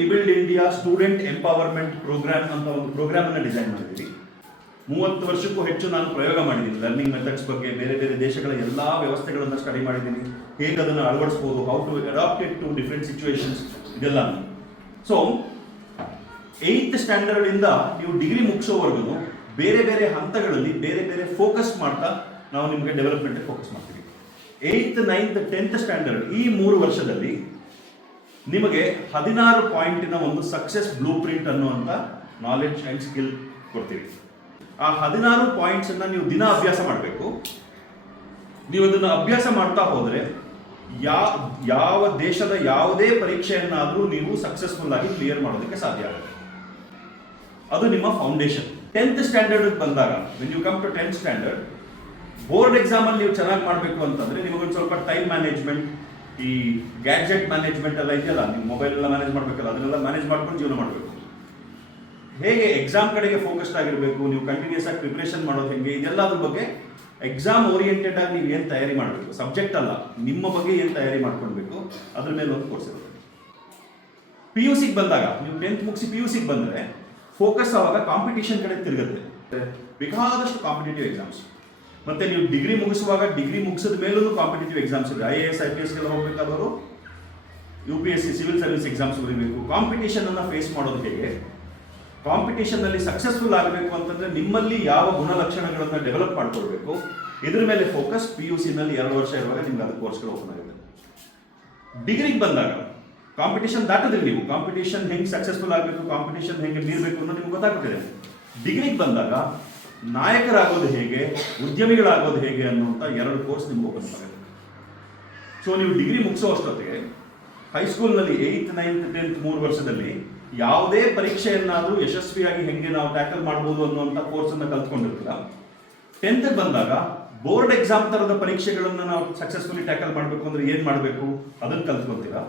Abled India student empowerment programme ಅಂತ ಒಂದು program ಅನ್ನು ಡಿಸೈನ್ ಮಾಡಿದ್ದೀವಿ. 30 ವರ್ಷಕ್ಕೂ ಹೆಚ್ಚು ನಾನು ಪ್ರಯೋಗ ಮಾಡಿದ್ದೀನಿ. ಲರ್ನಿಂಗ್ ಮೆಥಡ್ಸ್ ಬಗ್ಗೆ ಬೇರೆ ಬೇರೆ ದೇಶಗಳ ಎಲ್ಲಾ ವ್ಯವಸ್ಥೆಗಳನ್ನು ಸ್ಟಡಿ ಮಾಡಿದ್ದೀನಿ. ಹೇಗೆ ಅದನ್ನು ಅಳವಡಿಸಬಹುದು, how to adapt it to different situations, ಇದೆಲ್ಲ. ಸೊ 8th ಸ್ಟ್ಯಾಂಡರ್ಡ್ ಇಂದ ನೀವು ಡಿಗ್ರಿ ಮುಗಿಸೋವರೆಗೂ ಬೇರೆ ಬೇರೆ ಹಂತಗಳಲ್ಲಿ ಬೇರೆ ಬೇರೆ ಫೋಕಸ್ ಮಾಡ್ತಾ ನಾವು ನಿಮಗೆ ಡೆವಲಪ್ಮೆಂಟ್ ಫೋಕಸ್ ಮಾಡ್ತೀವಿ. 8th, 9th, 10th ಸ್ಟ್ಯಾಂಡರ್ಡ್ ಈ 3 ವರ್ಷದಲ್ಲಿ ನಿಮಗೆ 16 ಪಾಯಿಂಟಿನ ಒಂದು ಸಕ್ಸೆಸ್ ಬ್ಲೂ ಪ್ರಿಂಟ್ ಅನ್ನುವಂಥ ನಾಲೆಡ್ಜ್ ಅಂಡ್ ಸ್ಕಿಲ್ ಕೊಡ್ತೀವಿ. ಆ 16 ಪಾಯಿಂಟ್ಸ್ ಅನ್ನ ನೀವು ದಿನ ಅಭ್ಯಾಸ ಮಾಡಬೇಕು. ನೀವು ಅದನ್ನು ಅಭ್ಯಾಸ ಮಾಡ್ತಾ ಹೋದ್ರೆ ಯಾವ ದೇಶದ ಯಾವುದೇ ಪರೀಕ್ಷೆಯನ್ನಾದರೂ ನೀವು ಸಕ್ಸಸ್ಫುಲ್ ಆಗಿ ಕ್ಲಿಯರ್ ಮಾಡೋದಕ್ಕೆ ಸಾಧ್ಯ ಆಗುತ್ತೆ. ಅದು ನಿಮ್ಮ ಫೌಂಡೇಶನ್. 10th ಸ್ಟ್ಯಾಂಡರ್ಡ್ ಬಂದಾಗ, when you come to 10th standard, board exam ಅಲ್ಲಿ ನೀವು ಚೆನ್ನಾಗಿ ಮಾಡಬೇಕು ಅಂತಂದ್ರೆ ನಿಮಗೊಂದು ಸ್ವಲ್ಪ ಟೈಮ್ ಮ್ಯಾನೇಜ್ಮೆಂಟ್, ಈ ಗ್ಯಾಡ್ಜೆಟ್ ಮ್ಯಾನೇಜ್ಮೆಂಟ್ ಎಲ್ಲ ಇದೆಯಲ್ಲ, ನೀವು ಮೊಬೈಲ್ ಎಲ್ಲ ಮ್ಯಾನೇಜ್ ಮಾಡಬೇಕಲ್ಲ, ಅದನ್ನೆಲ್ಲ ಮ್ಯಾನೇಜ್ ಮಾಡ್ಕೊಂಡು ಜೀವನ ಮಾಡಬೇಕು. ಹೇಗೆ ಎಕ್ಸಾಮ್ ಕಡೆಗೆ ಫೋಕಸ್ಡ್ ಆಗಿರಬೇಕು, ನೀವು ಕಂಟಿನ್ಯೂಸ್ ಆಗಿ ಪ್ರಿಪರೇಷನ್ ಮಾಡೋದು ಹೆಂಗೆ, ಇದೆಲ್ಲ ಅದ್ರ ಬಗ್ಗೆ ಎಕ್ಸಾಮ್ ಓರಿಯೆಂಟೆಡ್ ಆಗಿ ನೀವು ಏನು ತಯಾರಿ ಮಾಡಬೇಕು, ಸಬ್ಜೆಕ್ಟ್ ಅಲ್ಲ, ನಿಮ್ಮ ಬಗ್ಗೆ ಏನು ತಯಾರಿ ಮಾಡ್ಕೊಳ್ಬೇಕು, ಅದ್ರ ಮೇಲೆ ಒಂದು ಕೋರ್ಸ್ ಇರುತ್ತೆ. PUC ಬಂದಾಗ, ನೀವು 10th ಮುಗಿಸಿ PUC ಬಂದರೆ ಫೋಕಸ್ ಆವಾಗ ಕಾಂಪಿಟೇಷನ್ ಕಡೆ ತಿರುಗುತ್ತೆ. ಬೇಕಾದಷ್ಟು ಕಾಂಪಿಟೇಟಿವ್ ಎಕ್ಸಾಮ್ಸ್. ಮತ್ತೆ ನೀವು ಡಿಗ್ರಿ ಮುಗಿಸುವಾಗ ಡಿಗ್ರಿ ಮುಗಿಸಿದ ಮೇಲೂ ಕಾಂಪಿಟೇಟಿವ್ ಎಕ್ಸಾಮ್ಸ್ ಇದೆ. IAS IPS ಗೆಲ್ಲ ಹೋಗ್ಬೇಕಾದವರು UPSC ಸಿವಿಲ್ ಸರ್ವಿಸ್ ಎಕ್ಸಾಮ್ಸ್ ಬರೀಬೇಕು. ಕಾಂಪಿಟೇಷನ್ ಅನ್ನ ಫೇಸ್ ಮಾಡೋದು ಹೇಗೆ, ಕಾಂಪಿಟೇಷನ್ ನಲ್ಲಿ ಸಕ್ಸಸ್ಫುಲ್ ಆಗಬೇಕು ಅಂತಂದ್ರೆ ನಿಮ್ಮಲ್ಲಿ ಯಾವ ಗುಣಲಕ್ಷಣಗಳನ್ನ ಡೆವಲಪ್ ಮಾಡ್ಕೊಳ್ಬೇಕು, ಇದ್ರ ಮೇಲೆ ಫೋಕಸ್ PUC ನಲ್ಲಿ 2 ವರ್ಷ ಇರುವಾಗ ನಿಮ್ಗೆ ಅದು ಕೋರ್ಸ್ಗಳು ಓಪನ್ ಆಗುತ್ತೆ. ಡಿಗ್ರಿಗೆ ಬಂದಾಗ ಕಾಂಪಿಟೇಷನ್ ದಾಟಿದ್ರಿ ನೀವು, ಕಾಂಪಿಟೇಷನ್ ಹೆಂಗೆ ಸಕ್ಸಸ್ಫುಲ್ ಆಗಬೇಕು, ಕಾಂಪಿಟೇಷನ್ ಹೆಂಗೆ ಮೀರಬೇಕು ಅನ್ನೋದು ನಿಮ್ಗೆ ಗೊತ್ತಾಗ್ತಿದೆ. ಡಿಗ್ರಿಗೆ ಬಂದಾಗ ನಾಯಕರಾಗೋದು ಹೇಗೆ, ಉದ್ಯಮಿಗಳಾಗೋದು ಹೇಗೆ ಅನ್ನುವಂಥ 2 ಕೋರ್ಸ್ ನಿಮ್ಗೆ ಓಪನ್ ಆಗುತ್ತೆ. ಸೊ ನೀವು ಡಿಗ್ರಿ ಮುಗಿಸೋ ಅಷ್ಟೊತ್ತಿಗೆ ಹೈಸ್ಕೂಲ್ನಲ್ಲಿ 8th, 9th, 10th 3 ವರ್ಷದಲ್ಲಿ ಯಾವುದೇ ಪರೀಕ್ಷೆಯನ್ನಾದರೂ ಯಶಸ್ವಿಯಾಗಿ ಹೆಂಗೆ ನಾವು ಟ್ಯಾಕಲ್ ಮಾಡ್ಬೋದು ಅನ್ನುವಂಥ ಕೋರ್ಸನ್ನು ಕಲ್ತ್ಕೊಂಡಿರ್ತೀರ. 10th ಬಂದಾಗ ಬೋರ್ಡ್ ಎಕ್ಸಾಮ್ ಥರದ ಪರೀಕ್ಷೆಗಳನ್ನು ನಾವು ಸಕ್ಸಸ್ಫುಲಿ ಟ್ಯಾಕಲ್ ಮಾಡಬೇಕು ಅಂದರೆ ಏನು ಮಾಡಬೇಕು ಅದನ್ನು ಕಲ್ತ್ಕೊತೀರಾ.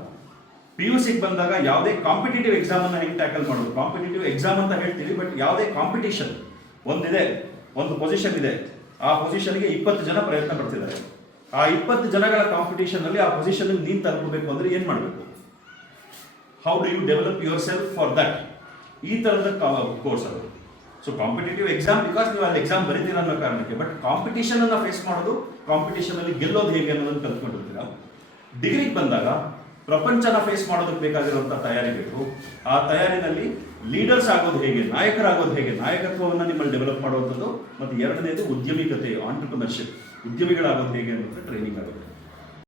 PUC ಬಂದಾಗ ಯಾವುದೇ ಕಾಂಪಿಟೇಟಿವ್ ಎಕ್ಸಾಮ್ ಅನ್ನು ಹೆಂಗೆ ಟ್ಯಾಕಲ್ ಮಾಡೋದು, ಕಾಂಪಿಟೇಟಿವ್ ಎಕ್ಸಾಮ್ ಅಂತ ಹೇಳ್ತೀವಿ, ಬಟ್ ಯಾವುದೇ ಕಾಂಪಿಟೇಷನ್ ಒಂದಿದೆ, ಒಂದು ಪೊಸಿಷನ್ ಇದೆ, ಆ ಪೊಸಿಷನ್ಗೆ 20 ಜನ ಪ್ರಯತ್ನ ಪಡ್ತಿದ್ದಾರೆ. ಆ 20 ಜನಗಳ ಕಾಂಪಿಟೇಷನ್ ಅಲ್ಲಿ ಆ ಪೊಸಿಷನ್ ನೀನು ತಲುಪಬೇಕು ಅಂದ್ರೆ ಏನು ಮಾಡಬೇಕು, how do you develop yourself for that, ಈ ತರದ ಕೋರ್ಸ್ ಅದು. ಸೊ ಕಾಂಪಿಟೇಟಿವ್ ಎಕ್ಸಾಮ್ ಬಿಕಾಸ್ ನೀವು ಅಲ್ಲಿ ಎಕ್ಸಾಮ್ ಬರೀತೀರ ಅನ್ನೋ ಕಾರಣಕ್ಕೆ, ಬಟ್ ಕಾಂಪಿಟೇಷನ್ ಅನ್ನ ಫೇಸ್ ಮಾಡೋದು, ಕಾಂಪಿಟೇಷನ್ ಅಲ್ಲಿ ಗೆಲ್ಲೋದು ಹೇಗೆ ಅನ್ನೋದನ್ನು ಕಲ್ತ್ಕೊಂಡಿರ್ತೀರಾ. ಡಿಗ್ರಿಗೆ ಬಂದಾಗ ಪ್ರಪಂಚನ ಫೇಸ್ ಮಾಡೋದಕ್ಕೆ ಬೇಕಾಗಿರುವಂಥ ತಯಾರಿ ಬೇಕು. ಆ ತಯಾರಿನಲ್ಲಿ ಲೀಡರ್ಸ್ ಆಗೋದು ಹೇಗೆ, ನಾಯಕರಾಗೋದು ಹೇಗೆ, ನಾಯಕತ್ವವನ್ನು ನಿಮ್ಮಲ್ಲಿ ಡೆವಲಪ್ ಮಾಡುವಂಥದ್ದು, ಮತ್ತು 2ನೇದು ಉದ್ಯಮಿಕತೆ, ಆಂಟ್ರಪ್ರಿನರ್ಶಿಪ್, ಉದ್ಯಮಿಗಳಾಗೋದು ಹೇಗೆ ಅನ್ನೋದು ಟ್ರೈನಿಂಗ್ ಆಗುತ್ತೆ.